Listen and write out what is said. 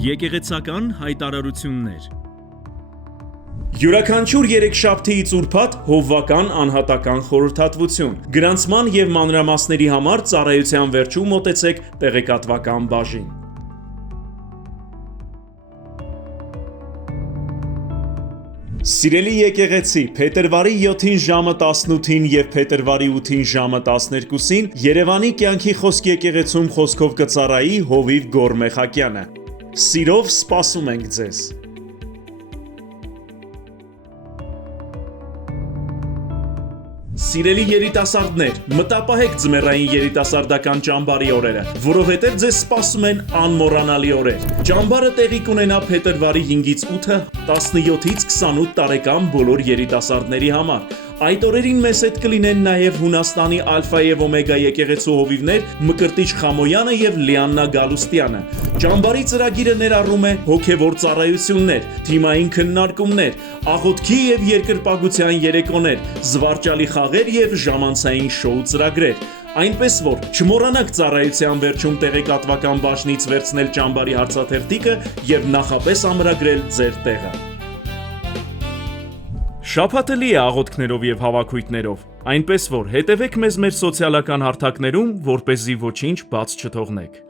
Եկեղեցական հայտարարություններ։ Յուրաքանչյուր երեքշաբթիից ուրբաթ հովվական անհատական խորհրդատվություն։ Գրանցման և մանրամասների համար ծառայության վերջում մոտեցեք տեղեկատվական բաժին։ Սիրելի եկեղեցի, փետրվարի 7-ին ժամը 18-ին և փետրվարի 8-ին ժամը 12-ին Երևանի կյանքի խոսք եկեղեցում խոսքով կծառայի Հովիվ Գոր Մեխակյանը։ Սիրով սպասում ենք ձեզ։ Սիրելի երիտասարդներ, մտապահեք ձմեռային երիտասարդական ճամբարի օրերը, որովհետև ձեզ սպասում են անմոռանալի օրեր։ Ճամբարը տեղի կունենա փետրվարի 5-ից 8-ը 17-ից 28 տարեկան բոլոր երիտասարդների համար։ Այդ օրերին մեզ հետ կլինեն նաև Հունաստանի Ալֆա և Օմեգա եկեղեցու հովիվներ Մկրտիչ Խամոյանը և Լիաննա Գալուստյանը։ Ճամբարի ծրագիրը ներառում է հոգևոր ծառայություններ, թիմային քննարկումներ, աղոթքի և երկրպագության երեկոներ, զվարճալի խաղեր և ժամանցային շոու ծրագրեր։ Այնպես որ չմոռանաք ծառայության վերջում տեղեկատվական բաժնից վերցնել ճամբարի հարցաթերթիկը և նախապես ամրագրել ձեր տեղը։ Շաբաթը լի է աղոթքներով և հավաքույթներով, այնպես որ հետևեք մեզ մեր սոցիալական հարթակներում, որպեսզի ոչինչ բաց չթողնեք։